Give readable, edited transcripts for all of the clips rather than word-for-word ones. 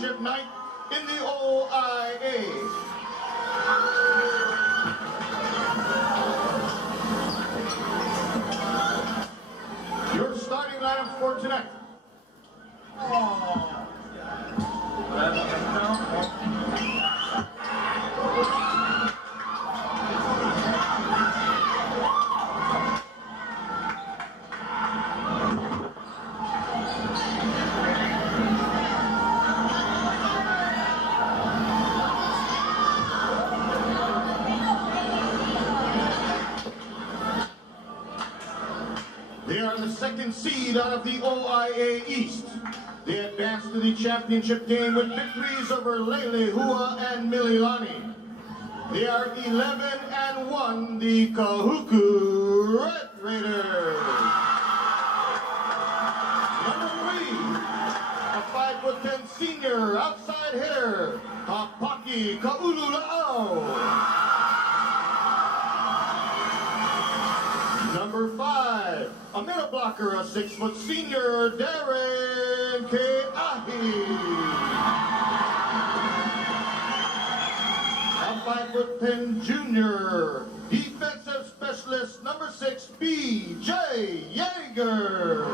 championship night in the OIA. Your starting lineup for tonight. They are the second seed out of the OIA East. They advanced to the championship game with victories over Lele, Hua, and Mililani. They are 11-1, the Kahuku Red Raiders. Number 3, a 5'10" senior outside hitter, Hapaki Kaululao. Number 5, a middle blocker, a 6-foot senior, Darren Keahi. A 5'10" junior, defensive specialist, number 6, B.J. Yeager.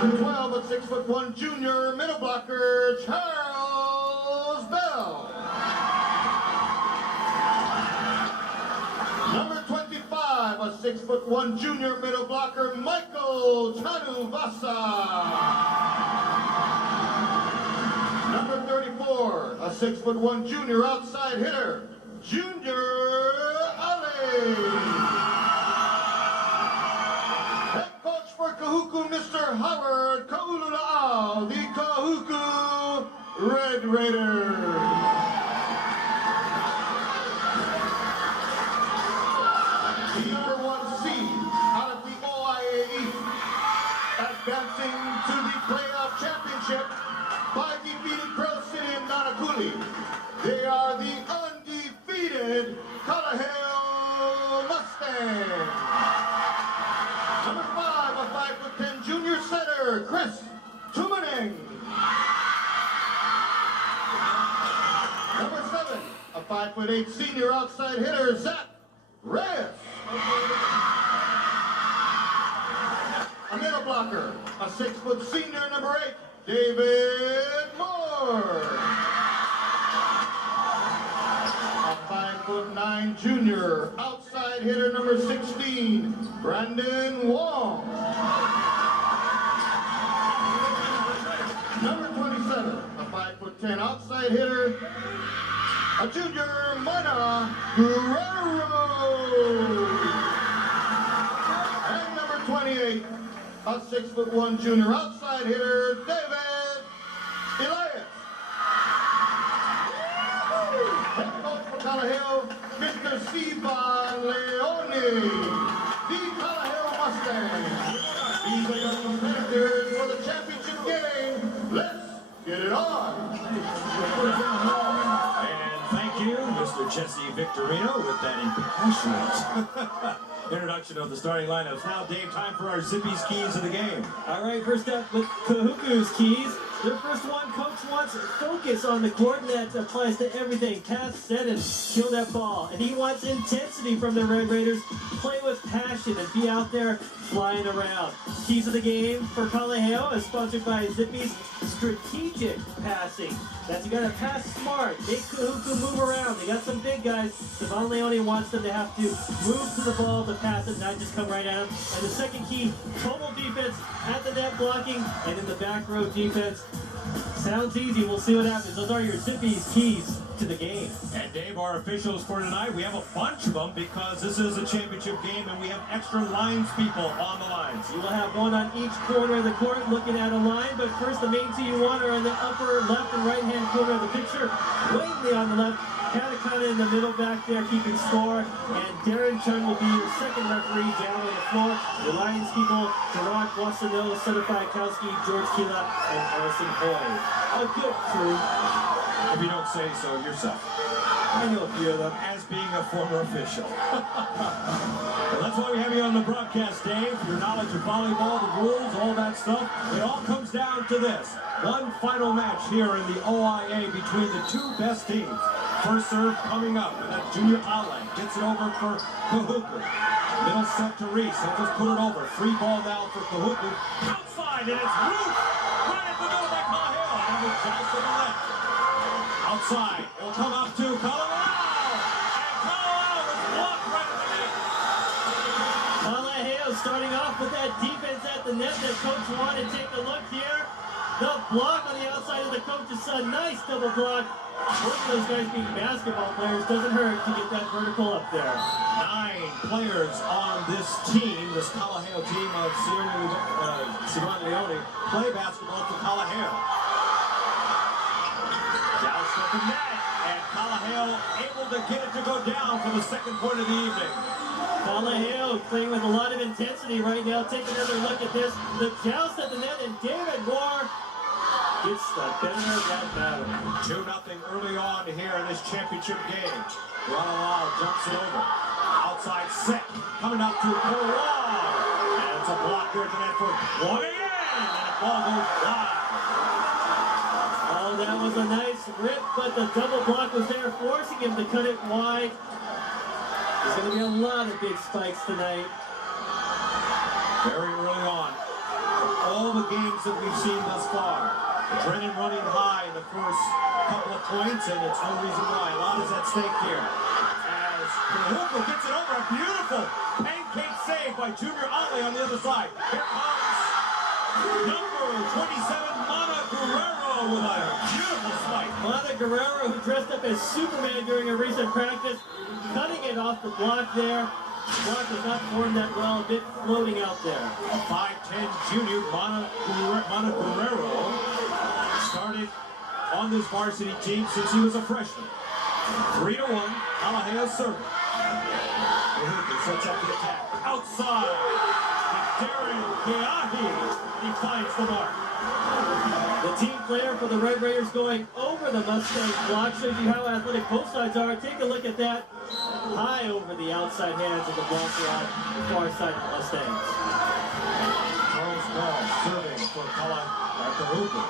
Number 12, a 6'1" junior, middle blocker, Charles Bell. Number 25, a 6'1" junior middle blocker, Michael Chanuvasa. Number 34, a 6'1" junior outside hitter, Junior Ali. Head coach for Kahuku, Mr. Howard Kaululao, the Kahuku Red Raiders. Number 1 seed out of the OIA East, advancing to the playoff championship by defeating Pearl City and Nanakuli. They are the undefeated Kalaheo Mustangs. Number 5, a 5'10" junior center, Chris Tumaneng. Number 7, a 5'8" senior outside hitter, Zach Reyes. A middle blocker, a 6-foot senior, number 8, David Moore. A 5'9" junior, outside hitter, number 16, Brandon Wong. Number 27, a 5'10" outside hitter, a junior, Mana Guerrero. And number 28, a 6'1" junior outside hitter, David Elias. Head coach for Kalaheo, Mr. Sivan Leone, the Kalaheo Mustangs. These are your competitors for the championship game. Let's get it on. Thank you, Mr. Jesse Victorino, with that impassionate introduction of the starting lineups. Now, Dave, time for our Zippy's keys of the game. All right, first up with Kahuku's keys. Their first one, coach wants focus on the court, and that applies to everything. Pass, set, and kill that ball. And he wants intensity from the Red Raiders. Play with passion and be out there flying around. Keys of the game for Kalaheo is sponsored by Zippy's strategic passing. That's you gotta pass smart, make Kahuku move around. They got some big guys. Sivan Leone wants them to have to move to the ball to pass it, not just come right at him. And the second key, total defense at the net blocking and in the back row defense. Sounds easy, we'll see what happens. Those are your Zippy's keys to the game. And Dave, our officials for tonight, we have a bunch of them because this is a championship game and we have extra lines people on the lines. You will have one on each corner of the court looking at a line, but first the main two you want are in the upper left and right hand corner of the picture. Waitley on the left, Katakana in the middle back there keeping score, and Darren Chung will be your second referee down on the floor. The Lions people, Gerard Wassano, Sedefai Kowski, George Kila, and Harrison Hoy. A good crew. If you don't say so yourself. I know a few of them. as being a former official. Well, that's why we have you on the broadcast, Dave. Your knowledge of volleyball, the rules, all that stuff. It all comes down to this. One final match here in the OIA between the two best teams. First serve coming up, and that's Junior Ale. Gets it over for Kahuku. Middle set to Reese. He'll just put it over. Free ball now for Kahuku. Outside, and it's Ruth. Right at the middle by Kalaheo. And with Jones to the left. Outside. It'll come up to Kalaheo. And Kalaheo is blocked right at the net. Kalaheo starting off with that defense at the net that Coach wanted. Take a look here. The block on the outside of the coach's son. Nice double block. Both of those guys being basketball players doesn't hurt to get that vertical up there. 9 players on this team, this Kalaheo team of Sivan Leone, play basketball for Kalaheo. Joust at the net, and Kalaheo able to get it to go down for the second point of the evening. Kalaheo playing with a lot of intensity right now. Take another look at this. The joust at the net, and David Moore gets the better of that battle. 2-0 early on here in this championship game. Ronald jumps it over. Outside set. Coming up to Corral. And it's a block here at the net for one again. And the ball goes wide. Oh, that was a nice rip, but the double block was there, forcing him to cut it wide. There's going to be a lot of big spikes tonight. Very early on. All the games that we've seen thus far. Brennan running high in the first couple of points, and it's no reason why. A lot is at stake here. As Kahuku gets it over, a beautiful pancake save by Junior Ale on the other side. Here comes number 27, Mana Guerrero, with a beautiful spike. Mana Guerrero, who dressed up as Superman during a recent practice, cutting it off the block there. The block was not formed that well, a bit floating out there. A 5'10 junior, Mana Guerrero, started on this varsity team since he was a freshman. 3-1, Kalaheo serving. Kahuku sets up the attack. Outside, Darren Keahi, he finds the mark. The team player for the Red Raiders going over the Mustang block shows you how athletic both sides are. Take a look at that. High over the outside hands of the blocker on the far side of the Mustangs. Charles Bell serving for Kahuku.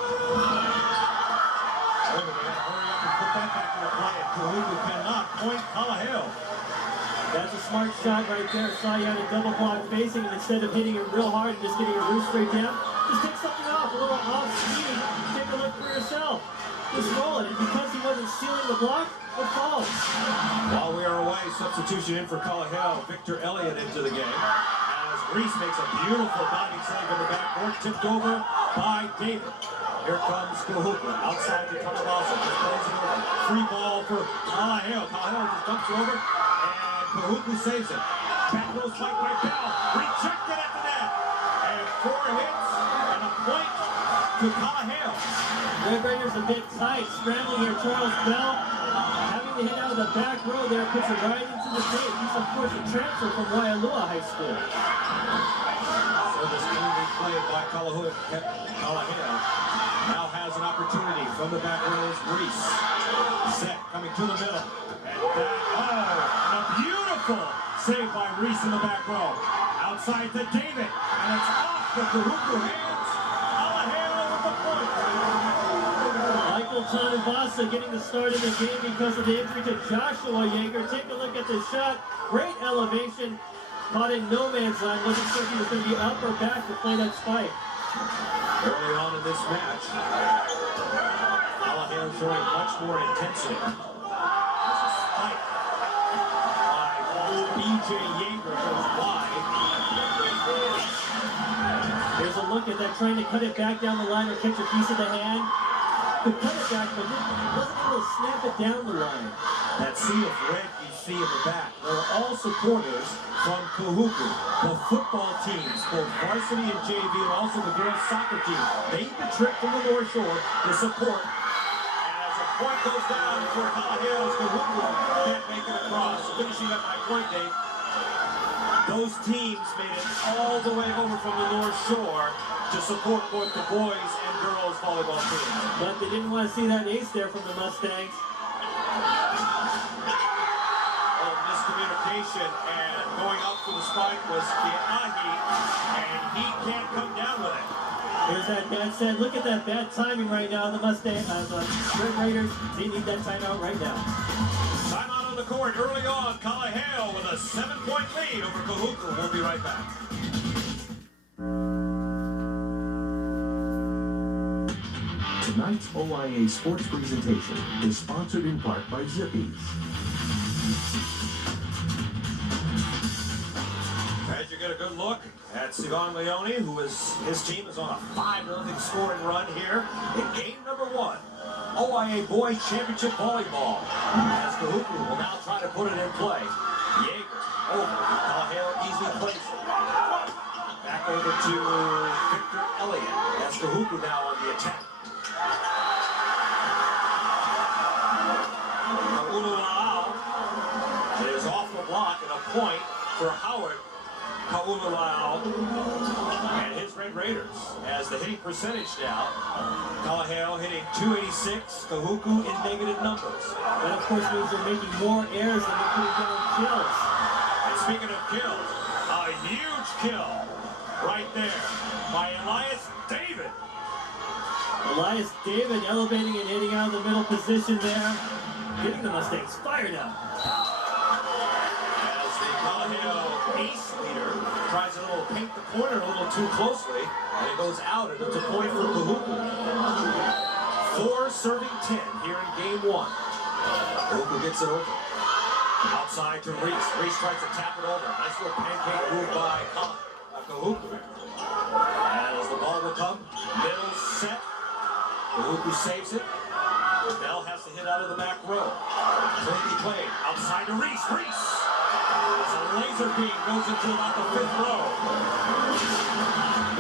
Oh, they got to hurry up and put that back into play. Kahuku cannot point Kalaheo. That's a smart shot right there. Saw you had a double block facing, and instead of hitting it real hard and just getting a root straight down, just take something off, a little off speed. Take a look for yourself. Just roll it, and because he wasn't stealing the block, it falls. While we are away, substitution in for Kalaheo, Victor Elias into the game. As Reese makes a beautiful diving save in the backboard, tipped over by David. Here comes Kahuku, outside to Tanabasu, just plays it over. Free ball for Kalaheo. Kalaheo just dumps it over, and Kahuku saves it. Back row spike by Bell, rejected at the net. And 4 hits, and a point to Kalaheo. Red Raiders a bit tight, scrambling here. Charles Bell having to hit out of the back row there, puts it right into the tape. He's of course a transfer from Waialua High School. Service cleanly played by Kalaheo. Now has an opportunity from the back row is Reese. Set coming to the middle. And a beautiful save by Reese in the back row. Outside to David. And it's off the Kahuku hands. Kalaheo with the point. Michael Tanubasa getting the start in the game because of the injury to Joshua Yeager. Take a look at the shot. Great elevation. Caught in no man's land. Wasn't sure if he was going to be up or back to play that spike. Early on in this match, Kalaheo showing much more intensity. There's a spike by B.J. Yeager goes wide. There's a look at that, trying to cut it back down the line or catch a piece of the hand. Could cut it back, but wasn't able to snap it down the line. That sea of red you see in the back, they're all supporters from Kahuku. The football teams, both varsity and JV, and also the girls soccer team, made the trip from the North Shore to support. As a point goes down for Kalaheo, Kahuku can't make it across. Finishing up my point, Dave. Those teams made it all the way over from the North Shore to support both the boys and girls volleyball teams. But they didn't want to see that ace there from the Mustangs. communication, and going up for the spike was Kalaheo, and he can't come down with it. Here's that bad set. Look at that bad timing right now. The Red Raiders, they need that timeout right now. Timeout on the court early on. Kalaheo with a 7-point lead over Kahuku. We'll be right back. Tonight's OIA sports presentation is sponsored in part by Zippies. As you get a good look at Sivan Leone, his team is on a 5-0 scoring run here in game number 1. OIA Boys Championship Volleyball. As Kahuku will now try to put it in play. Jaeger over. Kalaheo easily plays it. Back over to Victor Elias. As Kahuku now on the attack. Kahuku is off the block and a point for Howard. Kahuku and his Red Raiders as the hitting percentage now. Kalaheo hitting .286, Kahuku in negative numbers. That, of course, means they're making more errors than they're putting down kills. And speaking of kills, a huge kill right there by Elias David. Elias David elevating and hitting out of the middle position there, getting the Mustangs fired up. As the Kalaheo ace leader tries a little paint the corner a little too closely, and it goes out, and it's a point for Kahuku. 4 serving 10 here in game 1. Kahuku gets it over. Outside to Reese. Reese tries to tap it over. Nice little pancake move by Kahuku. As the ball will come, middle set. Kahuku saves it. Bell has to hit out of the back row. Cleanly played. Outside to Reese. Reese! As a laser beam goes into about the 5th row.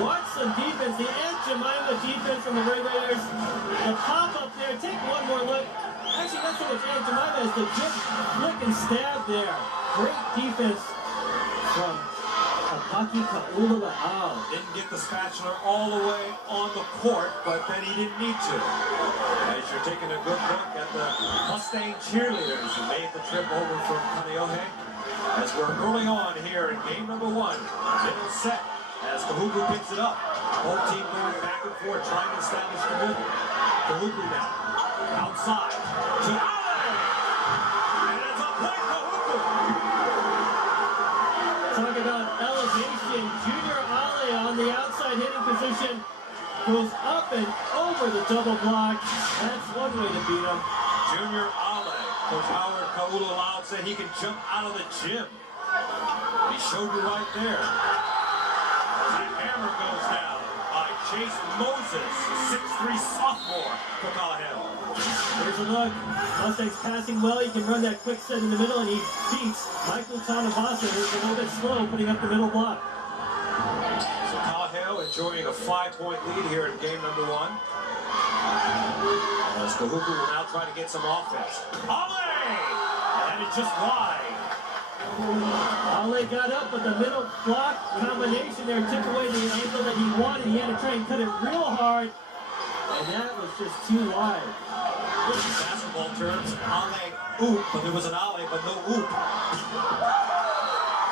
Watch some defense. The Aunt Jemima defense from the Red Raiders. The pop-up there. Take one more look. Actually, not so much Aunt Jemima as the jip, flick, and stab there. Great defense from Apaki Kaula'au. Didn't get the spatula all the way on the court, but then he didn't need to. As you're taking a good look at the Mustang cheerleaders who made the trip over from Kaneohe. As we're early on here in game number 1. Middle set as Kahuku picks it up. Both team going back and forth, trying to establish the middle. Kahuku now. Outside to Ale! And it's a point Kahuku! Talk about elevation. Junior Ale on the outside hitting position goes up and over the double block. That's one way to beat him. Junior Ale. Coach Howard Kaula'au said he can jump out of the gym. He showed you right there. That hammer goes down by Chase Moses, 6'3" sophomore for Kalaheo. Here's a look. Mustangs passing well. He can run that quick set in the middle, and he beats Michael Tanabasa, who's a little bit slow, putting up the middle block. So Kalaheo enjoying a 5-point lead here in game number 1. As Kahuku will now try to get some offense. Ale! And it's just wide. Ale got up, but the middle block combination there took away the angle that he wanted. He had to try and cut it real hard, and that was just too wide. In basketball terms, Ale oop, but there was an Ale, but no oop.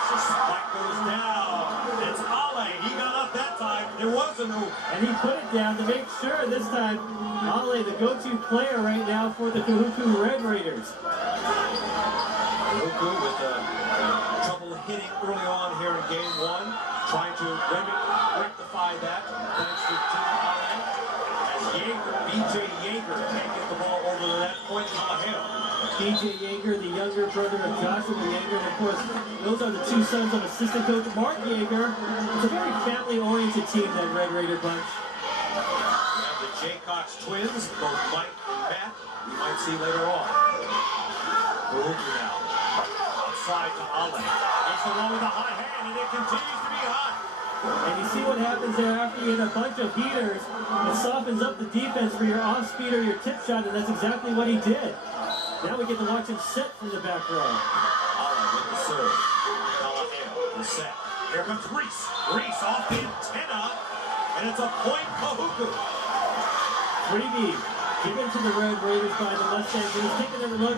So spike goes down. It's Ale. He got up that time. There was an oop. And he put it down to make sure this time Ale, the go-to player right now for the Kahuku Red Raiders. Kahuku with trouble hitting early on here in game 1, trying to rectify that thanks to Ale. As BJ Jaeger can't get the ball over the net, point Kalaheo. BJ Jaeger, the younger brother of Joshua Jaeger, and of course, those are the 2 sons of assistant coach Mark Jaeger. It's a very family-oriented team, that Red Raider bunch. We have the Jaycox twins, both Mike and Matt, we might see later on. Kahuku now. Outside to Ale. He's the one with the hot hand, and it continues to be hot. And you see what happens there after you hit a bunch of heaters. It softens up the defense for your off-speed or your tip shot, and that's exactly what he did. Now we get to watch him set from the back row. Ale with the serve. Kalaheo, the set. Here comes Reese. Reese off the antenna, and it's a point Kahuku. Freebie given to the Red Raiders by the Mustangs. He's taking a look.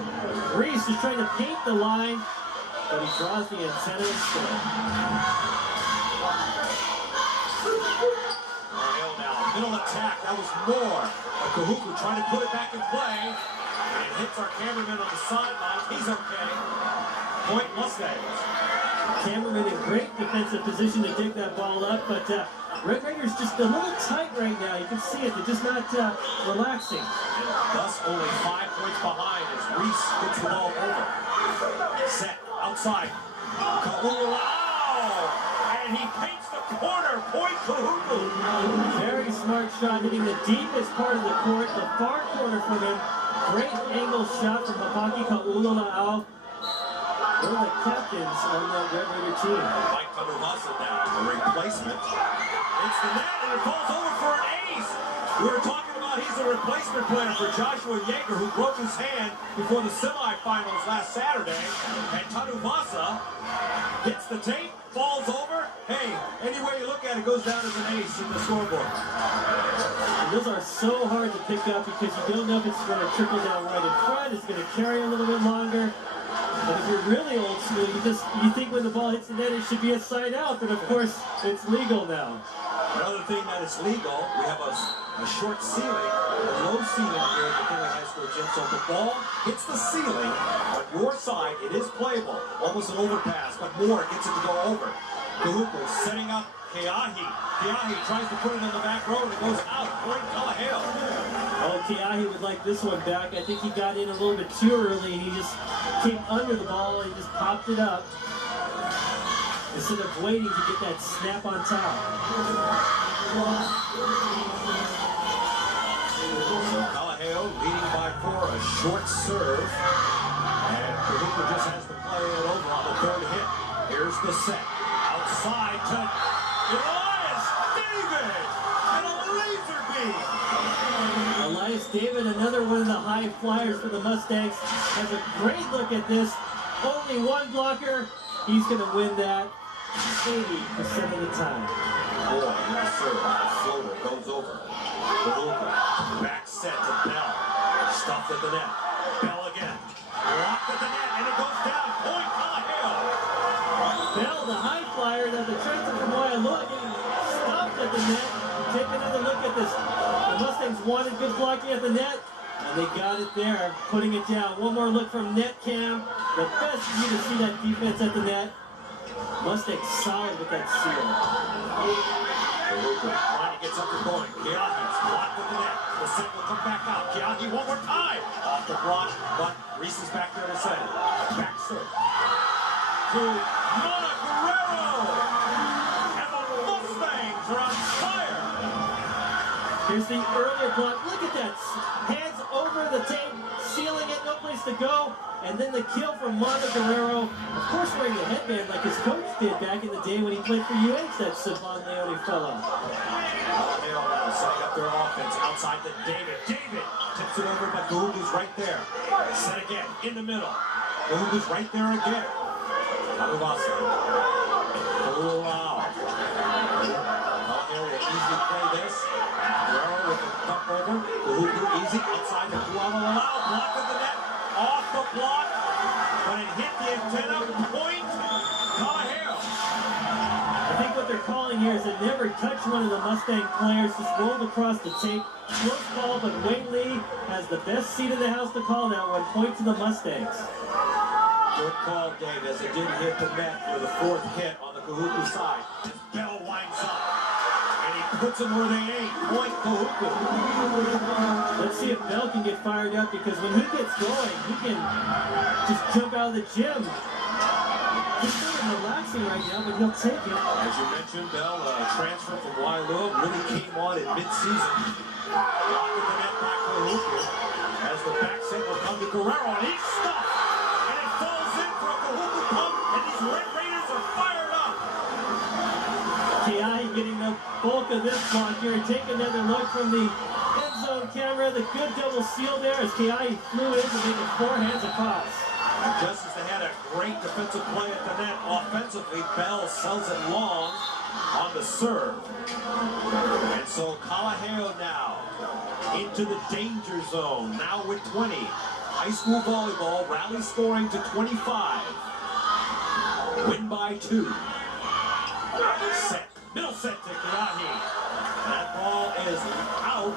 Reese is trying to paint the line. but he draws the antenna instead. Kalaheo now, middle attack, that was more. But Kahuku trying to put it back in play. And it hits our cameraman on the sideline. He's okay. Point Mustangs. Cameraman in great defensive position to dig that ball up, but Red Raiders just a little tight right now. You can see it. They're just not relaxing. And thus only 5 points behind as Reese gets the ball over. Set outside. Kahuku. And he paints the corner. Point Kahuku. Very smart shot, hitting the deepest part of the court, the far corner from him. Great angle shot from Papaki Kaulula'au. One of the captains on that Red Raider team. Mike Tanuvasa now, a replacement. It's the net, and it falls over for an ace. We were talking about he's a replacement player for Joshua Yeager, who broke his hand before the semifinals last Saturday. And Tanuvasa hits the tape, falls over. Hey, any way you look at it, goes down as an ace in the scoreboard. And those are so hard to pick up because you don't know if it's going to trickle down right in front, it's going to carry a little bit longer. But if you're really old school, you think when the ball hits the net it should be a side out, but of course it's legal now. Another thing that is legal, we have a short ceiling, a low ceiling here at the Kinley High School gym. So if the ball hits the ceiling on your side, it is playable. Almost an overpass, but more gets it to go over. Kahuku setting up Keahi. Keahi tries to put it in the back row and it goes out. Point Kalaheo. Oh, Keahi would like this one back. I think he got in a little bit too early and he just came under the ball and just popped it up instead of waiting to get that snap on top. So Kalaheo leading by 4, a short serve. And Kahuku just has to play it over on the third hit. Here's the set. Outside to Elias David and a laser beam. Elias David, another one of the high flyers for the Mustangs, has a great look at this. Only one blocker. He's going to win that 80% of the time. Boy, yes sir. Floater goes over. Kahuku. Back set to Bell. Stuffed at the net. Bell again. Blocked at the net and it goes down. Point Kalaheo. Bell, the high flyer that the Trenton from Waialua getting stopped at the net. Take another look at this. The Mustangs wanted good blocking at the net, and they got it there, putting it down. One more look from net cam. The best view to see that defense at the net. Mustangs solid with that seal. Kahuku trying to get something going. Keahi's blocked with the net. The set will come back out. Keahi one more time. Off the block, but Reese is back there to set it. Back serve. To Mana Guerrero. And the Mustangs are on fire. Here's the earlier block. Look at that. Hands over the tape, sealing it, no place to go. And then the kill from Mana Guerrero. Of course wearing a headband like his coach did back in the day when he played for UH, that Savon Leone fella. Kalaheo now setting up their offense outside to David. David tips it over, but Kahuku's right there. Set again, in the middle. Kahuku's right there again. Tanuvasa. Wow. Kalaheo will easily play this. Guerrero with the cup over. Kahuku easy outside to Kuala. Block of the net. Off the block. But it hit the antenna. Point Kalaheo. I think what they're calling here is it never touched one of the Mustang players, just rolled across the tape. Close call, but Wayne Lee has the best seat in the house to call that one. Point to the Mustangs. Good call, Dave, as it did hit the net for the 4th hit on the Kahuku side. As Bell winds up, and he puts them where they ain't. Point Kahuku. Let's see if Bell can get fired up, because when he gets going, he can just jump out of the gym. He's sort of relaxing right now, but he'll take it. As you mentioned, Bell, transfer from Waialua, really came on in mid-season. Blocking the net back to Kahuku. As the back set will come to Guerrero, and he's stopped. And it falls in for a Kahuku pump, and these Red Raiders are fired up. Keahi getting the bulk of this block here. Take another look from the end zone camera. The good double seal there as Keahi flew in to make it 4 hands across. Just as they had a great defensive play at the net, offensively, Bell sells it long on the serve. And so Kalaheo now into the danger zone, now with 20. High school volleyball, rally scoring to 25. Win by 2. Set. Middle set to Kalaheo. That ball is out.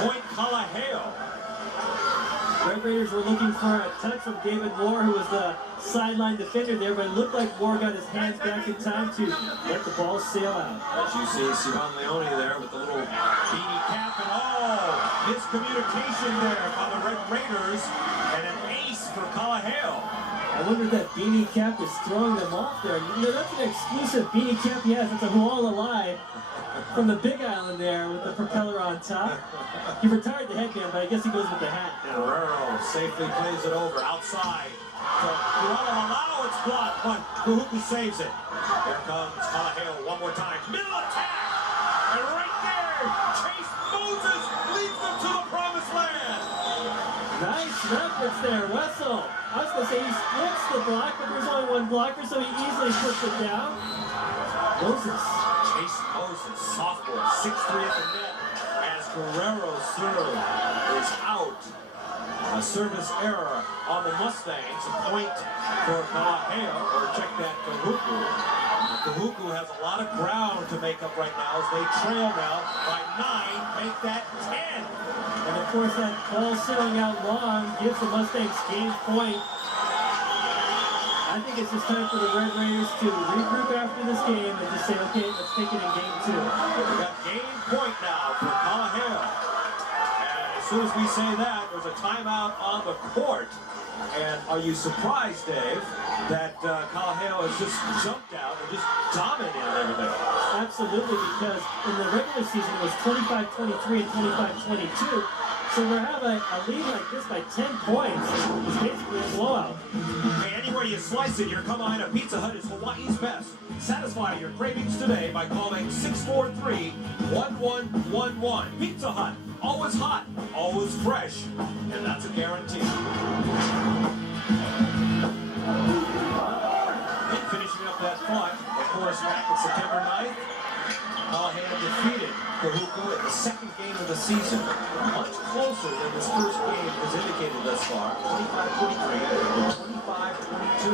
Point Kalaheo. Red Raiders were looking for a touch from David Moore, who was the sideline defender there, but it looked like Moore got his hands back in time to let the ball sail out. As you see, Sivan Leone there with the little beanie cap and miscommunication there by the Red Raiders, and an ace for Kalaheo. I wonder if that beanie cap is throwing them off there. You know, that's an exclusive beanie cap he has. It's a Huala Live from the Big Island there with the propeller on top. He retired the headband, but I guess he goes with the hat now. Guerrero safely plays it over outside. Allow it's blocked, but Kahuku saves it. Here comes Kalaheo one more time. Middle attack! And right there, Chase Moses leads them to the promised land. Nice reference there, Wessel. I was going to say he splits the block, but there's only one blocker, so he easily puts it down. Moses. Chase Moses, sophomore, 6'3" at the net, as Guerrero's serve is out. A service error on the Mustangs, a point for Kalaheo, or check that Kahuku. Kahuku has a lot of ground to make up right now as they trail now by 9, make that 10. And of course that ball sailing out long gives the Mustangs game point. I think it's just time for the Red Raiders to regroup after this game and just say, okay, let's take it in game 2. We got game point now for Kalaheo. And as soon as we say that, there's a timeout on the court. And are you surprised, Dave, that Kalaheo has just jumped out and just dominated everything? Absolutely, because in the regular season it was 25-23 and 25-22. So we're having a lead like this by 10 points. It's basically a blowout. Hey, anywhere you slice it, your Kalaheo Pizza Hut is Hawaii's best. Satisfy your cravings today by calling 643-1111. Pizza Hut, always hot, always fresh, and that's a guarantee. And finishing up that thought, of course, back in September 9th, Kalaheo defeated Kahuku in the second game of the season. Much closer than this first game has indicated thus far. 25-23 and 25-22.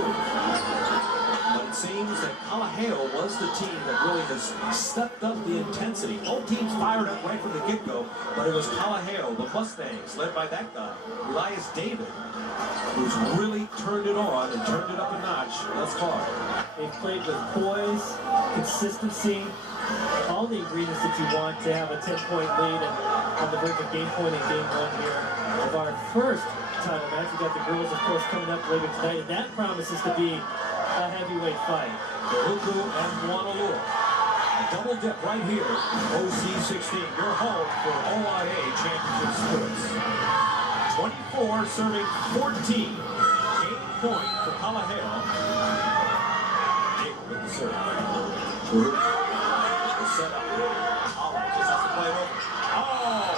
But it seems that Kalaheo was the team that really has stepped up the intensity. Both teams fired up right from the get-go, but it was Kalaheo, the Mustangs, led by that guy, Elias David, who's really turned it on and turned it up a notch thus far. They've played with poise, consistency, all the ingredients that you want to have a 10-point lead and on the verge of game point in game 1 here of our first title match. We got the girls, of course, coming up later tonight, and that promises to be a heavyweight fight. Kahuku and Honolulu. A double dip right here, OC16, your home for OIA Championship Sports. 24 serving 14. Game point for Kalaheo. David with the serve. Kahuku. Set up. Just has to play it over. Oh!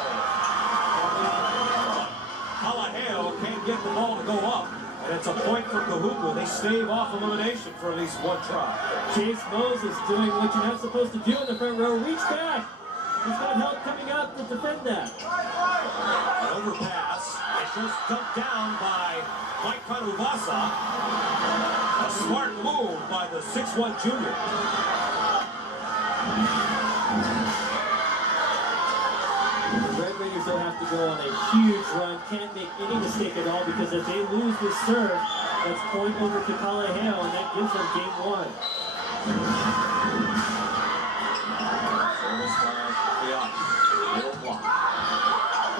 Kalaheo can't get the ball to go up, and it's a point for Kahuku. They stave off elimination for at least one try. Chase Moses doing what you're not supposed to do in the front row. Reach back. He's got help coming up to defend that. An overpass. It's just dumped down by Mike Kanuvasa. A smart move by the 6'1" junior. The Red Raiders don't have to go on a huge run, can't make any mistake at all, because if they lose this serve, that's point over to Kalaheo, and that gives them game 1. Service by Elias. Middle block.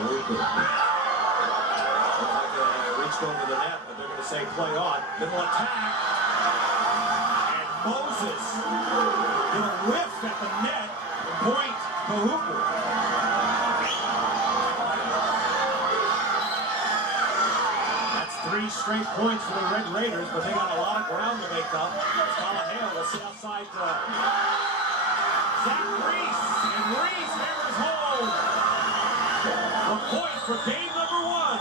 Very good. Looks like they reached over the net, but they're going to say play on. Middle attack. And Moses gonna whiff at the net. Point Kahuku. That's 3 straight points for the Red Raiders, but they got a lot of ground to make up. Kalaheo will sit outside Zach Reese, and Reese hammers home. A point for game number 1.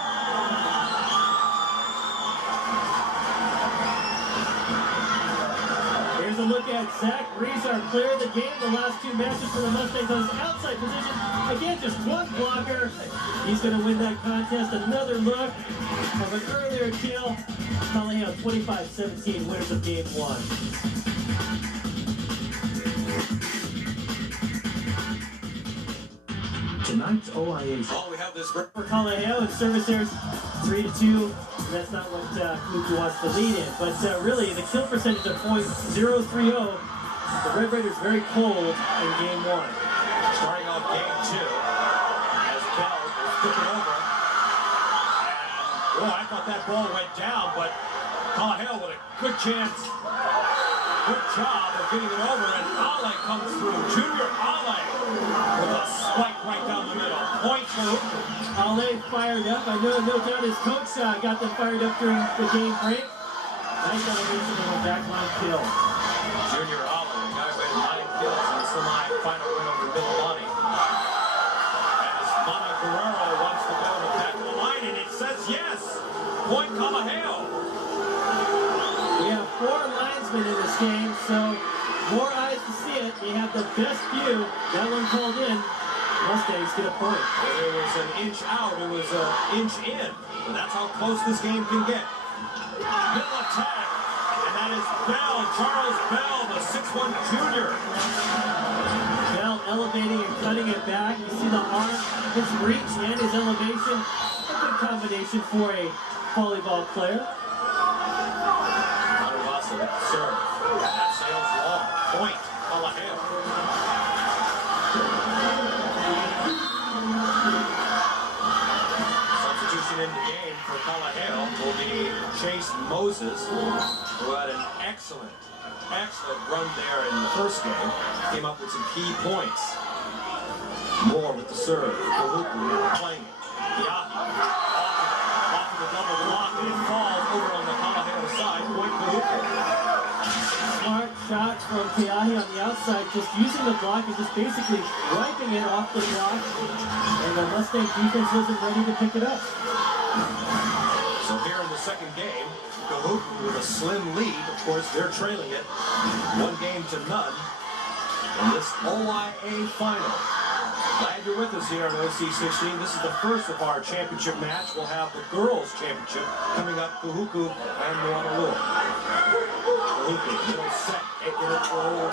Here's a look at Zach Reese, our player of the game, the last 2 matches for the Mustangs on his outside position. Again, just one blocker. He's going to win that contest. Another look of an earlier kill. Kalaheo 25-17, winners of game 1. Tonight's OIA Oh, we have this. For Kalaheo, and service errors 3-2. That's not what Kahuku wants to lead in. But really, the kill percentage of .030. The Red Raiders very cold in game 1. Starting off game 2, as Bell is flipping over. And, I thought that ball went down, but Kalaheo with a good chance. Good job of getting it over, and Ale comes through. Junior Ale with a spike right down the middle. Point Kahuku. Ale fired up. I know no doubt his coach got them fired up during the game break. Nice elevation of a backline kill. Junior Ale, the guy who had 9 kills in the semi-final win over Mililani. As Mana Guerrero wants to go to the back of the line, and it says yes. Point Kalaheo. We have 4 linesmen in this game, so more eyes to see it. They have the best view. That one called in. Mustangs get a point. It was an inch out. It was an inch in. And that's how close this game can get. Middle attack. And that is Bell, Charles Bell, the 6'1 junior. Bell elevating and cutting it back. You see the arm, his reach, and his elevation. A good combination for a volleyball player. Serve. That sails long. Point. Kalaheo. Substitution in the game for Kalaheo will be Chase Moses, who had an excellent run there in the first game. Came up with some key points. More with the serve. Kahuku now playing it. Yahi off of the double block, and it falls over on the Kalaheo side. Point Kahuku. Smart shot from Keahi on the outside, just using the block and just basically wiping it off the block. And the Mustang defense wasn't ready to pick it up. So here in the second game, Kahuku with a slim lead. Of course, they're trailing it 1 game to none in this OIA final. Glad you're with us here on OC16. This is the first of our championship match. We'll have the girls' championship coming up, Kahuku and Moanalua. Kahuku, middle set, taking it over.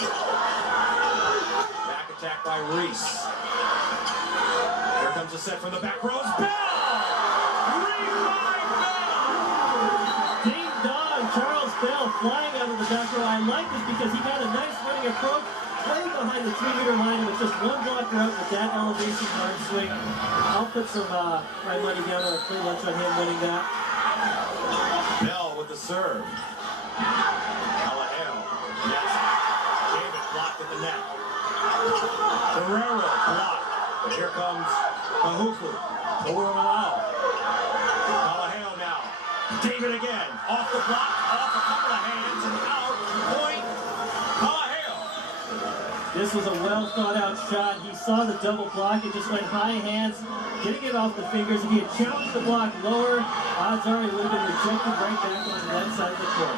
Back attack by Reese. Here comes a set from the back rows. Bell! Rewind Bell! Ding dong, Charles Bell flying out of the back row. I like this because he got a nice running approach. Way behind the 3-meter line with just one blocker up with that elevation arm swing. I'll put some my money down on a free lunch on him winning that. Bell with the serve. Kalaheo. Yes. David blocked at the net. Guerrero blocked. But here comes Kahuku. Kalaheo now. David again. Off the block. Off a couple of hands and out. Point. Kalaheo. This was a well thought out shot. He saw the double block and just went high hands, getting it off the fingers. If he had challenged the block lower, odds are he would have been rejected right back onto that side of the court.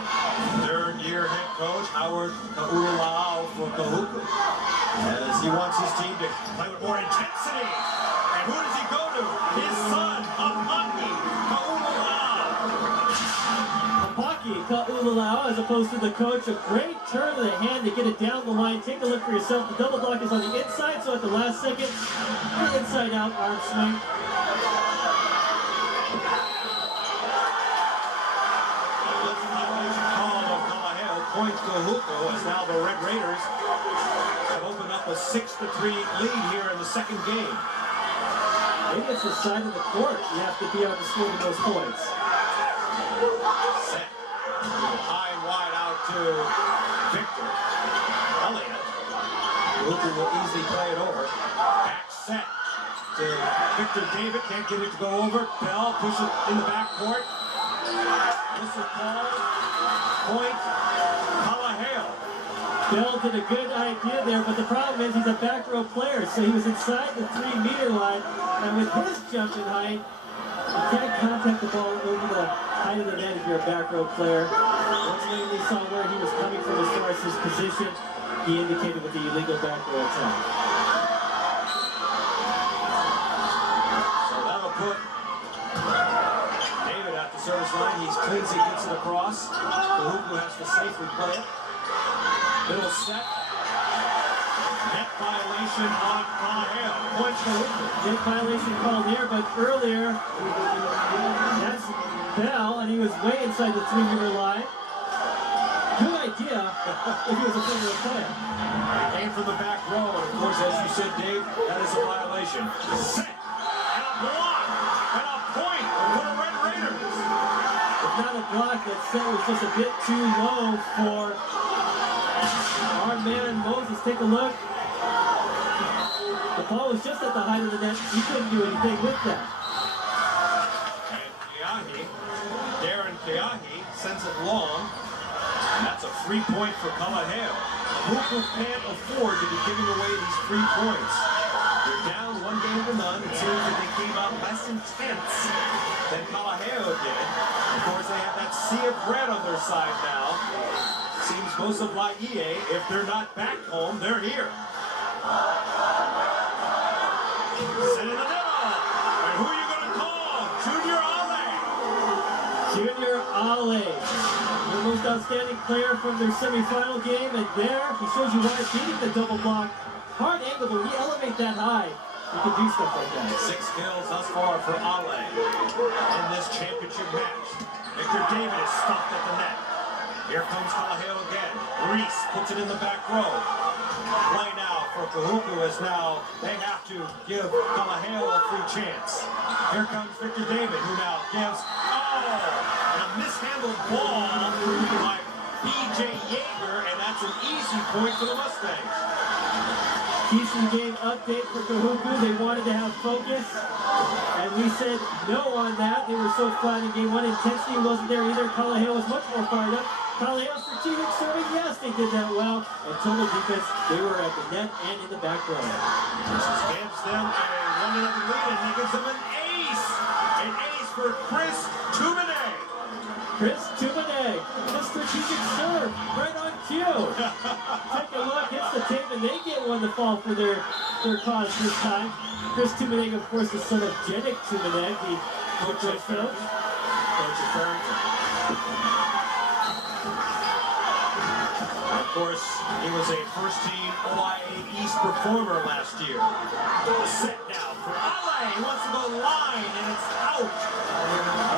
Third-year head coach Howard Kaulao for Kahuku, as he wants his team to play with more intensity. And who does he go to? His son, Apaki Kaulao. Apaki Kaulao, as opposed to the coach, a great turn of the hand to get it down the line. Take a look for yourself. The double block is on the inside, so at the last second, the inside out arm swing. Point Kahuku, as now the Red Raiders have opened up a 6-3 lead here in the second game. Maybe it's the side of the court. You have to be able to score the most points. Set. High and wide out to Victor. Elias. Kahuku will easily play it over. Back set to Victor David. Can't get it to go over. Bell pushes in the backcourt. Whistle call. Point. Kalaheo. Bell did a good idea there, but the problem is he's a back row player, so he was inside the 3-meter line, and with his jumping height, you can't contact the ball over the height of the net if you're a back row player. Once we saw where he was coming from as far as his position, he indicated with the illegal back row attack. Lindsay gets it across. Kahuku has to safely play it. Middle set. Net violation on Kalaheo. Points Kahuku. Net violation called here, but earlier, that's Bell, and he was way inside the 3-meter line. Good idea if he was a former player. Came from the back row, and of course, as you said, Dave, that is a violation. Set, and a block, and a point for the Red Raiders. If not a block, that set was just a bit too low for our man Moses. Take a look. The ball was just at the height of the net. He couldn't do anything with that. And Darren Keahi sends it long. And that's a 3-point for Kalaheo. Kahuku can't afford to be giving away these 3 points. They're down 1-0. It seems that they came out less intense than Kalaheo did. Of course, they have that sea of red on their side now. Seems most of Laie, if they're not back home, they're here. Sit in the middle. And who are you going to call? Junior Ale. Junior Ale, the most outstanding player from their semifinal game, and there he shows you why beating the double block. Hard angle, but when you elevate that high, you can do stuff like that. 6 kills thus far for Ale in this championship match. Victor David is stuffed at the net. Here comes Kalaheo again. Reese puts it in the back row. Play now for Kahuku as now they have to give Kalaheo a free chance. Here comes Victor David, who now gives, and a mishandled ball by B.J. Yeager, and that's an easy point for the Mustangs. Decent game update for Kahuku. They wanted to have focus, and we said no on that. They were so flat in game 1. Intensity wasn't there either. Kalaheo was much more fired up. Kalaheo strategic serving, yes, they did that well. And total defense, they were at the net and in the back row. This gives them a 1-0 lead, and he gives them an ace. An ace for Chris Tumane. Chris Tumane, the strategic serve, right on cue. Take a look, hits the tape, and they get one to fall for their cause this time. Chris Tumane, of course, the son of Jenik Tumane, the coach of Farrington. Of course, he was a first-team OIA East performer last year. The set now for Ale. He wants to go line, and it's out.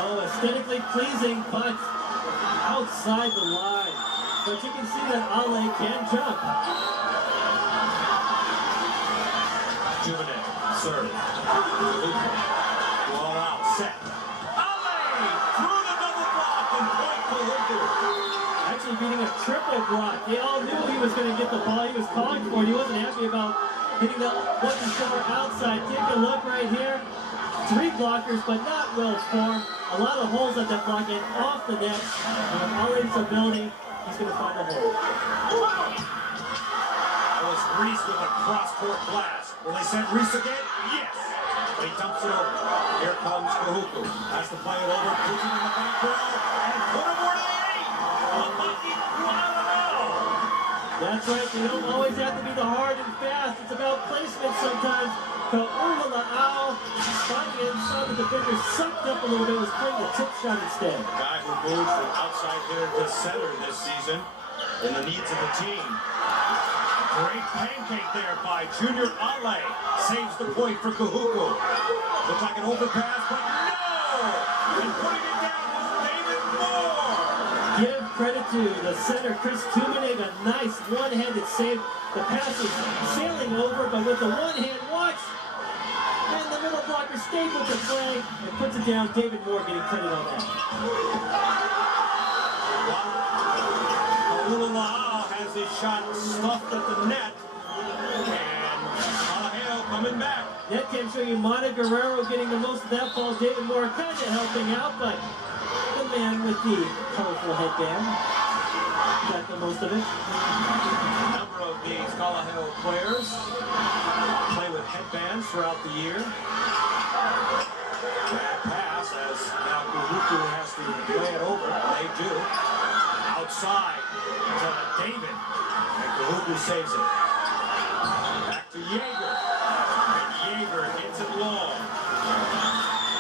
Oh, aesthetically pleasing, but outside the line. But you can see that Ale can jump. Juvene, serve. Ball out, set. Ale through the double block and point Kahuku. Actually beating a triple block. They all knew he was going to get the ball he was calling for. He wasn't happy about hitting the button shower outside. Take a look right here. 3 blockers, but not well formed. A lot of holes at that block and off the net. And with Ali's ability, he's going to find a hole. That was Reese with a cross-court blast. Will they send Reese again? Yes. But he dumps it over. Here comes Kahuku. Has to play it over. Puts it in the back row. And put him more to the 8. That's right, you don't always have to be the hard and fast. It's about placement sometimes. Kalaheo finding it, saw the defender sucked up a little bit, was playing the tip shot instead. The guy who moved from outside hitter to center this season in the needs of the team. Great pancake there by Junior Ale. Saves the point for Kahuku. Looks like an overpass, but no! And putting it down was David Moore. Give credit to the center, Chris Tumane, a nice one-handed save. The pass is sailing over, but with the one hand, watch! And the middle blocker stayed with the play and puts it down. David Moore getting credit on that. Kalaheo has his shot stuffed at the net. And Kalaheo coming back. That can show you Monte Guerrero getting the most of that ball. David Moore kind of helping out, but the man with the colorful headband got the most of it. A number of these Kalaheo players play with headbands throughout the year. Bad pass as now Kahuku has to play it over, and they do. Outside to David, and Kahuku saves it. Back to Yeager, and Yeager hits it long.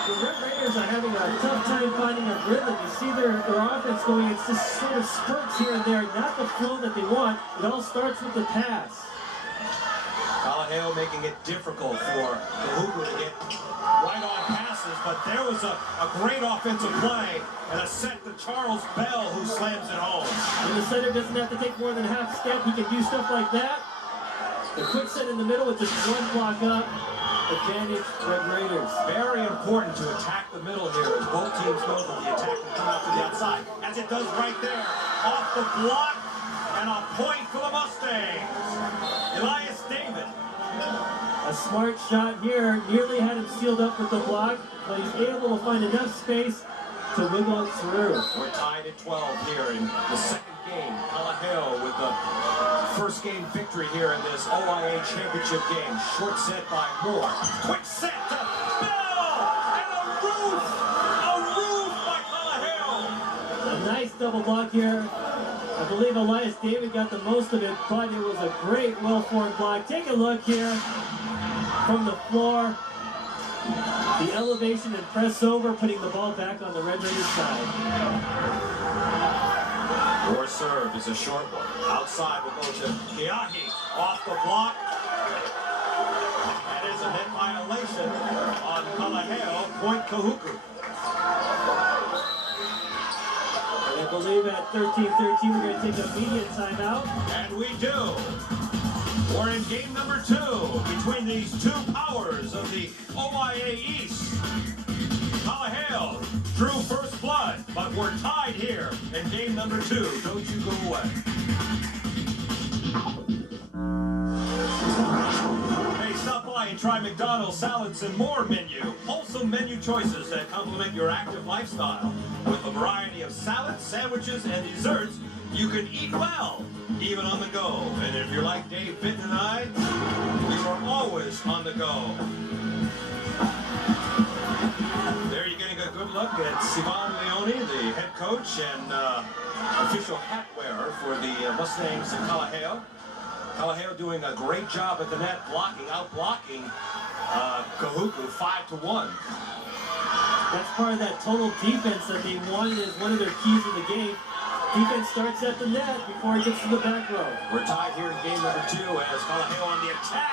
The Red Raiders Raiders are having a tough time finding a rhythm. You see their offense going, it's just sort of spurts here and there, not the flow that they want. It all starts with the pass. Kalaheo making it difficult for Kahuku to get right on passes, but there was a great offensive play and a set to Charles Bell, who slams it home. And the center doesn't have to take more than half step. He can do stuff like that. The quick set in the middle with just one block up. Advantage Red Raiders. Very important to attack the middle here, as both teams know that the attack can come out to the outside, as it does right there. Off the block, and a point for the Mustangs. Elias David. A smart shot here. Nearly had him sealed up with the block, but he's able to find enough space to wiggle it through. We're tied at 12 here in the second game. Kalaheo with the first game victory here in this OIA championship game. Short set by Moore. Quick set to Bell! And a roof! A roof by Kalaheo! A nice double block here. I believe Elias David got the most of it, but it was a great, well-formed block. Take a look here from the floor. The elevation and press over, putting the ball back on the Red Raiders side. Moore serve is a short one. Outside will go to Kiahi. Off the block. That is a net violation on Kalaheo. Point Kahuku. And I believe at 13-13 we're going to take a immediate timeout. And we do. We're in game number 2 between these two powers of the OIA East. Kalaheo drew first blood, but we're tied here in game number 2. Don't you go away. Hey, stop by and try McDonald's salads and more menu. Wholesome menu choices that complement your active lifestyle. With a variety of salads, sandwiches, and desserts, you can eat well, even on the go. And if you're like Dave Fitton and I, we are always on the go. There you're getting a good look at Sivan Leone, the head coach and official hat wearer for the Mustangs in Kalaheo. Kalaheo doing a great job at the net, out-blocking Kahuku 5-1. That's part of that total defense that they wanted as one of their keys in the game. Defense starts at the net before it gets to the back row. We're tied here in game number 2 as Kalaheo on the attack.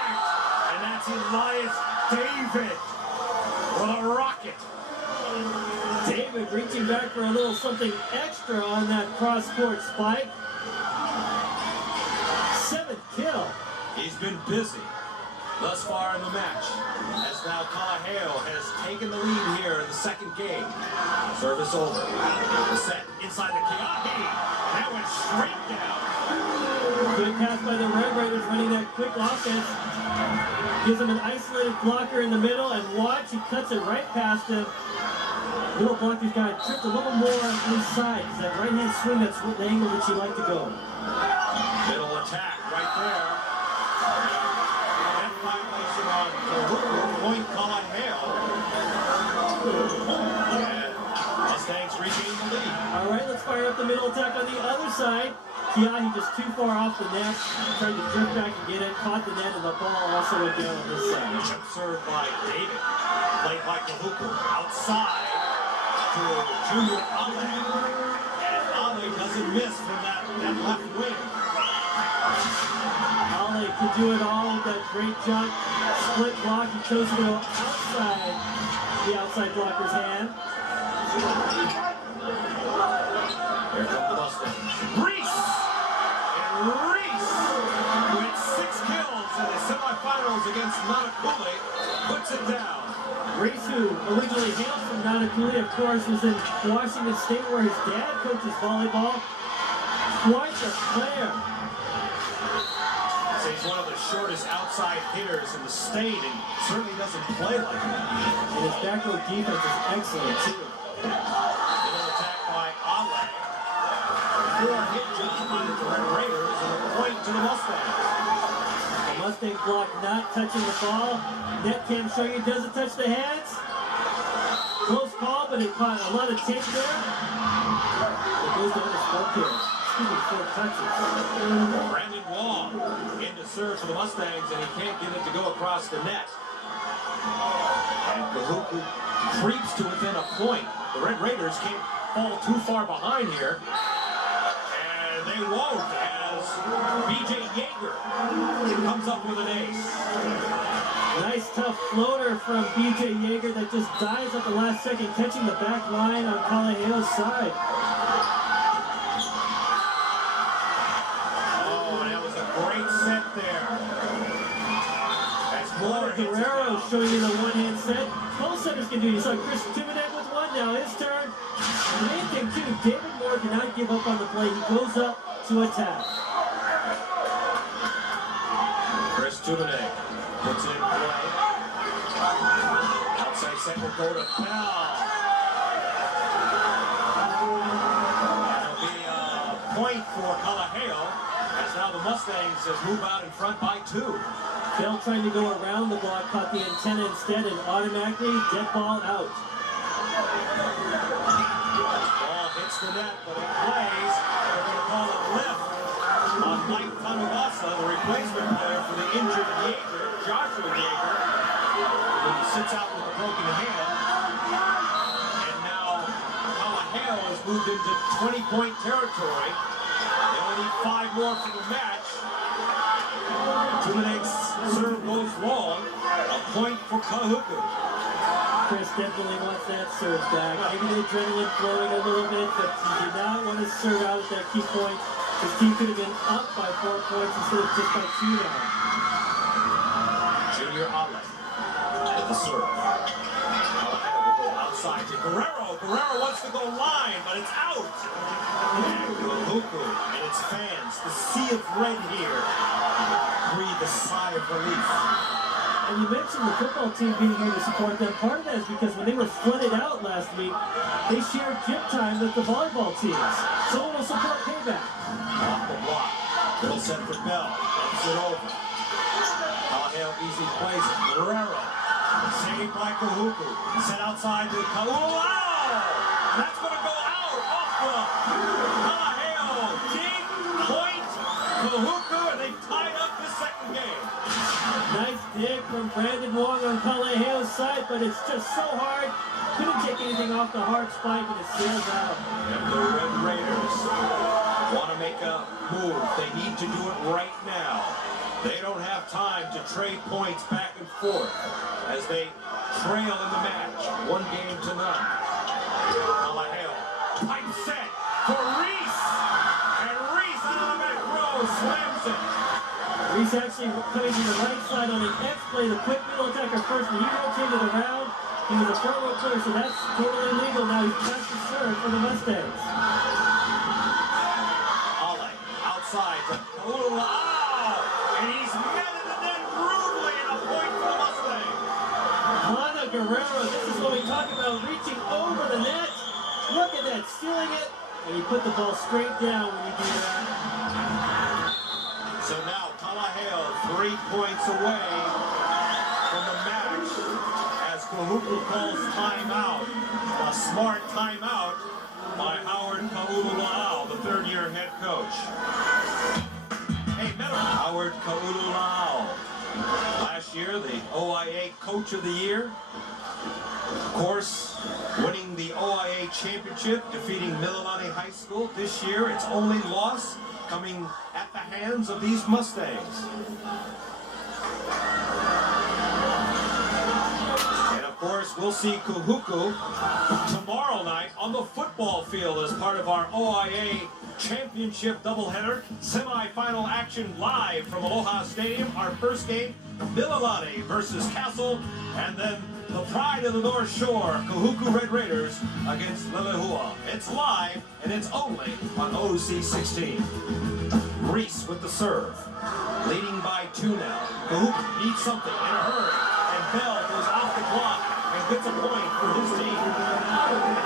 And that's Elias David with a rocket. David reaching back for a little something extra on that cross-court spike. 7th kill. He's been busy thus far in the match, as now Kalaheo has taken the lead here in the second game. Service over. The set inside the Kiahi. That went straight down. Good pass by the Red Raiders running that quick offense. Gives him an isolated blocker in the middle, and watch, he cuts it right past him. Little blocker's got to trip a little more inside. It's that right-hand swing, that's the angle that you like to go. Middle attack right there. And violation on Kahuku, point Kalaheo. And Mustangs regain the lead. All right, let's fire up the middle attack on the other side. Kiahi just too far off the net. Tried to drift back and get it. Caught the net, and the ball also went down on this side. Chip serve by David. Played by Kahuku. Outside to Junior Ale. And Ale doesn't miss from that left wing. Ale could do it all with that great jump. Split block. He chose to go outside the outside blocker's hand. Here come the Mustangs. Reese! And Reese, with 6 kills in the semifinals against Nanakule, puts it down. Reese, who originally hails from Nanakule, of course, was in Washington State where his dad coaches volleyball. Quite a player. So he's one of the shortest outside hitters in the state and certainly doesn't play like that. And his back row defense is excellent, too. Middle attack by Ale. 4 hit just by the Red Raiders and a point to the Mustangs. The Mustang block not touching the ball. Net cam showing it doesn't touch the hands. Close call, but it caught a lot of tape there. It goes down to 4 kills. Excuse me, 4 touches. Brandon Wong in to serve for the Mustangs, and he can't get it to go across the net. And Kahuku creeps to within a point. The Red Raiders can't fall too far behind here. And they won't as B.J. Yeager comes up with an ace. Nice tough floater from B.J. Yeager that just dives at the last second, catching the back line on Kalaheo's side. Oh, that was a great set there. As more Guerrero showing you the one-hand set. Both setters can do. You saw Chris Tumanek with one. Now his turn. The main thing too, David Moore cannot give up on the play. He goes up to attack. Chris Tumanek puts in play. Outside set will go to Bell. It'll be a point for Kalaheo, as now the Mustangs have moved out in front by 2. Bell trying to go around the block, caught the antenna instead, and automatically dead ball out. Ball hits the net, but it plays. They're going to call it lift on Mike Tanubasa, the replacement player for the injured Yeager, Joshua Yeager, who sits out with a broken hand. And now Kalaheo has moved into 20-point territory. They only need 5 more for the match. Tumanek's serve goes long. A point for Kahuku. Chris definitely wants that serve back. Maybe the adrenaline flowing a little bit, but he did not want to serve out at that key point. His team could have been up by 4 points instead of just by 2 now. Junior Elias with the serve. Kalaheo will go outside to Guerrero. Guerrero wants to go line, but it's out. And Kahuku and its fans, the sea of red here, breathe a sigh of relief. And you mentioned the football team being here to support them. Part of that is because when they were flooded out last week, they shared gym time with the volleyball teams. So it will support payback. Off the block. Little set for Bell. Dumps it over. Kalaheo easy plays it. Guerrero. Saved by Kahuku. Set outside to Kahuku. Wow! That's going to go out off the Kalaheo. Big point. Kahuku, and they've tied up the second game. Nice dig from Brandon Wong on Kalaheo's side, but it's just so hard. Couldn't take anything off the hard spike, and it sails out. If the Red Raiders want to make a move, they need to do it right now. They don't have time to trade points back and forth as they trail in the match, 1 game to none. Kalaheo, pipe set for Reese, and Reese out of the back row slams it. Reese actually coming to the right side on an X play, the quick middle attacker first, and he rotated around. He was a front row player, so that's totally legal. Now he's past the serve for the Mustangs. Ale outside to Kahuku. And he's met in the net brutally, and a point for the Mustangs. Hana Guerrero, this is what we talk about, reaching over the net. Look at that, stealing it. And you put the ball straight down when you do that. So now Kalaheo 3 points away from the match as Kahuku calls timeout. A smart timeout by Howard Kahuku, the third-year head coach. Hey, Howard Kahuku. Last year, the OIA Coach of the Year. Of course, winning the OIA Championship, defeating Mililani High School. This year, its only loss coming at the hands of these Mustangs. And of course, we'll see Kahuku tomorrow night on the football field as part of our OIA Championship doubleheader. Semi-final action live from Aloha Stadium. Our first game, Mililani versus Castle, and then the pride of the North Shore, Kahuku Red Raiders against Lelehua. It's live, and it's only on OC 16. Reese with the serve, leading by 2 now. Kahuku needs something in a hurry, and Bell goes off the block and gets a point for his team.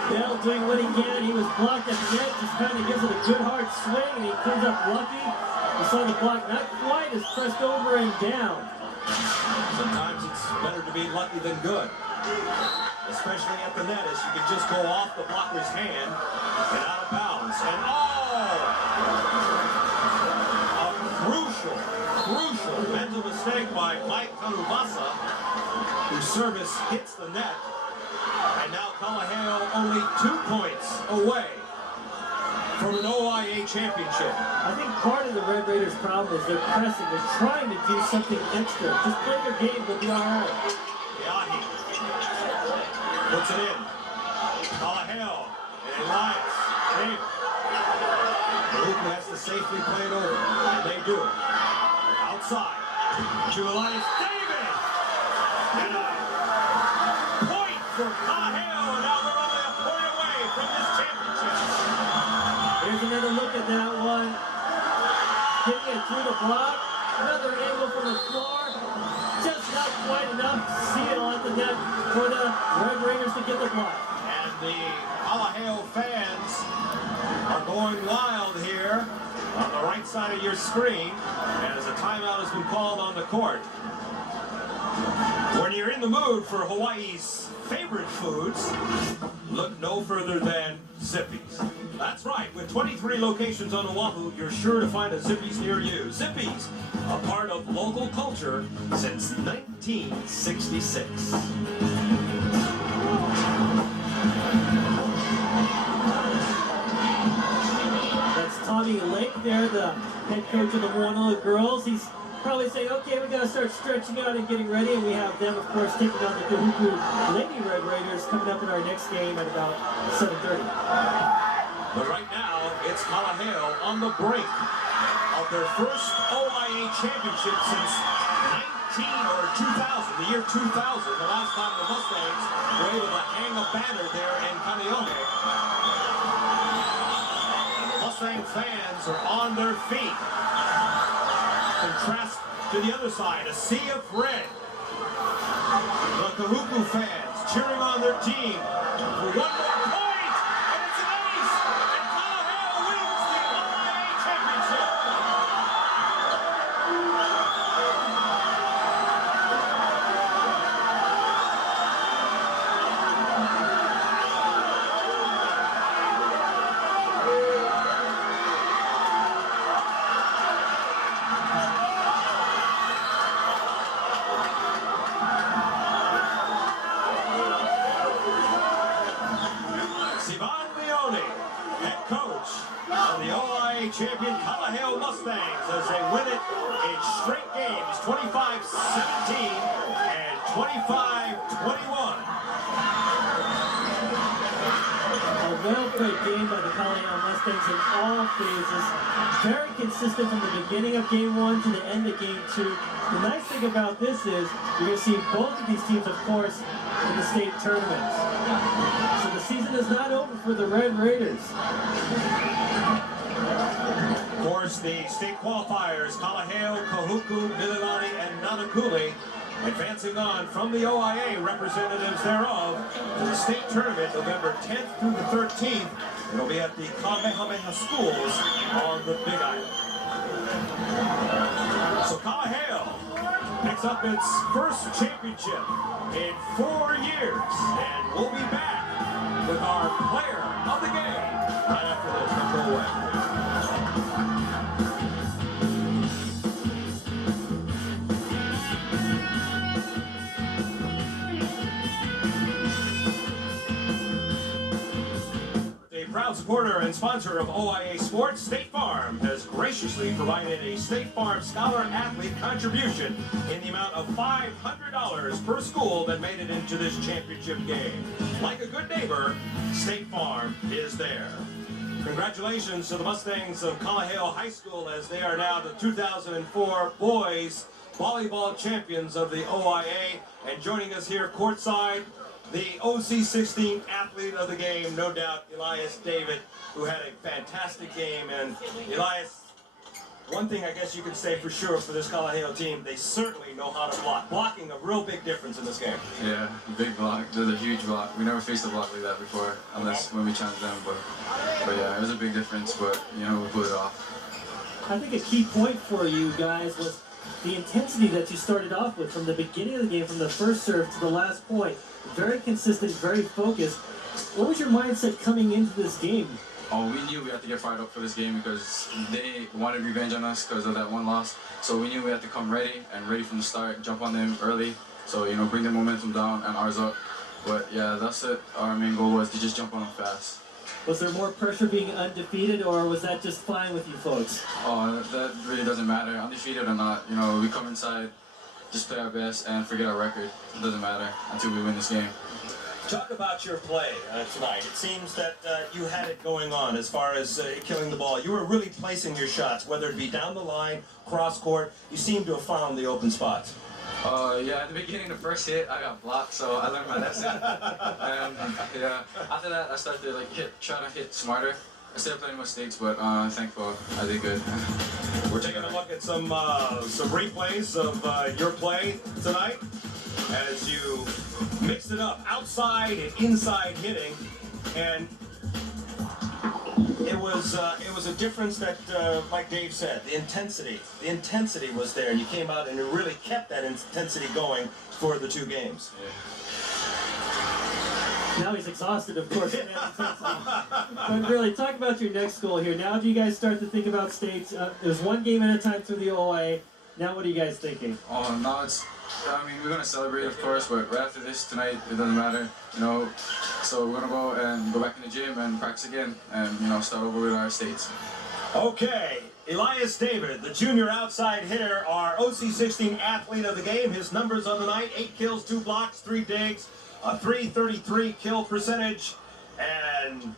Bell doing what he can. He was blocked at the net, just kind of gives it a good hard swing, and he comes up lucky. You saw the block not quite as pressed over and down. Sometimes it's better to be lucky than good, especially at the net, as you can just go off the blocker's hand and out of bounds. And a crucial mental mistake by Mike Tanubasa, whose service hits the net. And now Kalaheo only 2 points away from an OIA championship. I think part of the Red Raiders' problem is they're pressing. They're trying to do something extra. Just play their game, they'll be all right. Yahi puts it in. Kalaheo and Elias. David. Kahuku has to safely play it over, and they do it. Outside to Elias. David! And a point for Kalaheo, and now they're only a point away from this championship. Here's another look at that one. Hitting it through the block. Another angle from the floor. Just not quite enough seal at the net for the Red Raiders to get the block. And the Kalaheo fans are going wild here on the right side of your screen as a timeout has been called on the court. When you're in the mood for Hawaii's favorite foods, look no further than Zippy's. That's right, with 23 locations on Oahu, you're sure to find a Zippy's near you. Zippy's, a part of local culture since 1966. Tommy Lake there, the head coach of the Moana girls. He's probably saying, okay, we got to start stretching out and getting ready. And we have them, of course, taking on the Kahuku Lady Red Raiders coming up in our next game at about 7:30. But right now, it's Kalaheo on the brink of their first OIA championship since 2000, the year 2000, the last time the Mustangs were able to hang a banner there in Kaneohe. Mustang fans are on their feet. Contrast to the other side, a sea of red. The Kahuku fans cheering on their team for one more point, and it's an ace, and Kalaheo wins the OIA championship. Champion Kalaheo Mustangs as they win it in straight games, 25-17 and 25-21. A well-played game by the Kalaheo Mustangs in all phases. Very consistent from the beginning of game one to the end of game two. The nice thing about this is you're going to see both of these teams, of course, in the state tournaments. So the season is not over for the Red Raiders. Of course, the state qualifiers, Kalaheo, Kahuku, Mililani, and Nanakuli, advancing on from the OIA, representatives thereof, to the state tournament November 10th through the 13th. It'll be at the Kamehameha Schools on the Big Island. So Kalaheo picks up its first championship in 4 years, and we'll be back with our player of the game right after this. Don't go away. Proud supporter and sponsor of OIA Sports, State Farm has graciously provided a State Farm Scholar Athlete contribution in the amount of $500 per school that made it into this championship game. Like a good neighbor, State Farm is there. Congratulations to the Mustangs of Kalaheo High School as they are now the 2004 boys volleyball champions of the OIA. And joining us here courtside, the OC16 athlete of the game, no doubt, Elias David, who had a fantastic game. And Elias, one thing I guess you can say for sure for this Kalaheo team, they certainly know how to block. Blocking a real big difference in this game. Yeah, big block. There's a huge block. We never faced a block like that before, unless when we challenged them. But yeah, it was a big difference, but, you know, we pulled it off. I think a key point for you guys was the intensity that you started off with from the beginning of the game, from the first serve to the last point. Very consistent, very focused. What was your mindset coming into this game? Oh, we knew we had to get fired up for this game because they wanted revenge on us because of that one loss. So we knew we had to come ready and ready from the start, jump on them early. So, you know, bring their momentum down and ours up. But yeah, that's it. Our main goal was to just jump on them fast. Was there more pressure being undefeated, or was that just fine with you folks? Oh, that really doesn't matter. Undefeated or not, you know, we come inside, just play our best, and forget our record. It doesn't matter until we win this game. Talk about your play tonight. It seems that you had it going on as far as killing the ball. You were really placing your shots, whether it be down the line, cross court. You seem to have found the open spots. Yeah, at the beginning, the first hit, I got blocked, so I learned my lesson. And yeah, after that, I started to try to hit smarter. I still playing mistakes, but thankful I did good. We're taking a look at some replays of your play tonight as you mixed it up, outside and inside hitting, and it was a difference that, like Dave said, the intensity was there, and you came out and you really kept that intensity going for the 2 games. Yeah. Now he's exhausted, of course. From that intensity. But really, talk about your next goal here. Now do you guys start to think about states? There's 1 game at a time through the OIA. Now what are you guys thinking? Oh, no, we're going to celebrate, of course, but right after this tonight, it doesn't matter, you know. So we're going to go back in the gym and practice again and, you know, start over with our states. Okay, Elias David, the junior outside hitter, our OC16 athlete of the game. His numbers on the night: 8 kills, 2 blocks, 3 digs, a .333 kill percentage, and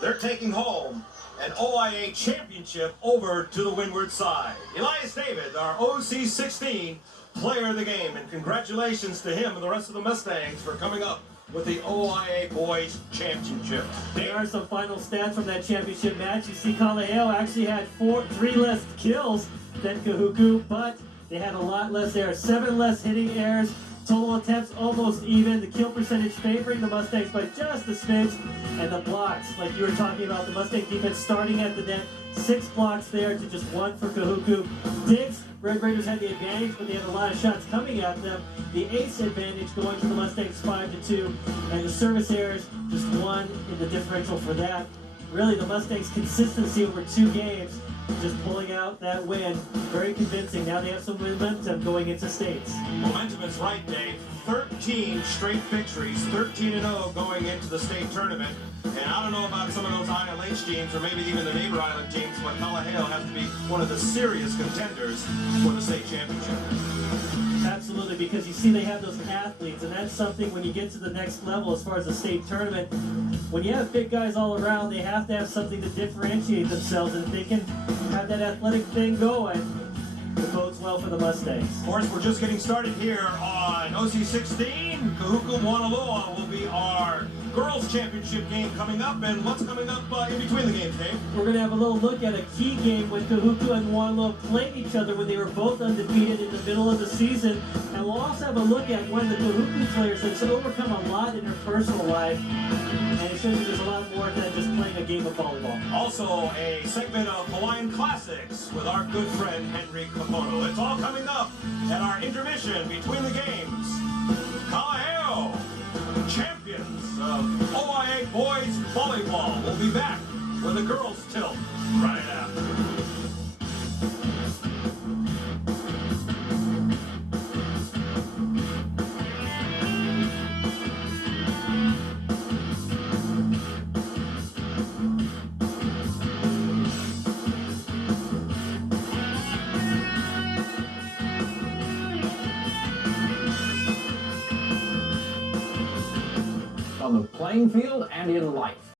they're taking home an OIA championship over to the windward side. Elias David, our OC16 player of the game, and congratulations to him and the rest of the Mustangs for coming up with the OIA Boys Championship. There are some final stats from that championship match. You see Kalaheo actually had 3 less kills than Kahuku, but they had a lot less errors. 7 less hitting errors. Total attempts almost even. The kill percentage favoring the Mustangs by just a smidge. And the blocks, like you were talking about, the Mustang defense starting at the net. 6 blocks there to just 1 for Kahuku. Digs, Red Raiders had the advantage, but they had a lot of shots coming at them. The ace advantage going to the Mustangs 5-2. And the service errors, just 1 in the differential for that. Really, the Mustangs' consistency over 2 games, just pulling out that win. Very convincing. Now they have some momentum going into states. Momentum is right, Dave. 13 straight victories, 13-0 going into the state tournament. And I don't know about some of those ILH teams or maybe even the neighbor island teams, but Kalaheo has to be one of the serious contenders for the state championship. Absolutely, because you see they have those athletes, and that's something when you get to the next level as far as the state tournament. When you have big guys all around, they have to have something to differentiate themselves, and if they can have that athletic thing going, it bodes well for the Mustangs. Of course, we're just getting started here on OC16. Kahuku Wanaloa will be our girls' championship game coming up. And what's coming up in between the games, Dave? We're going to have a little look at a key game when Kahuku and Wanaloa played each other when they were both undefeated in the middle of the season. And we'll also have a look at one of the Kahuku players that's overcome a lot in her personal life. And it shows you there's a lot more than just playing a game of volleyball. Also, a segment of Hawaiian Classics with our good friend Henry Kapono. It's all coming up at our intermission between the games. Kalaheo, champions of OIA Boys Volleyball, will be back with the girls tilt right after. On the playing field and in life.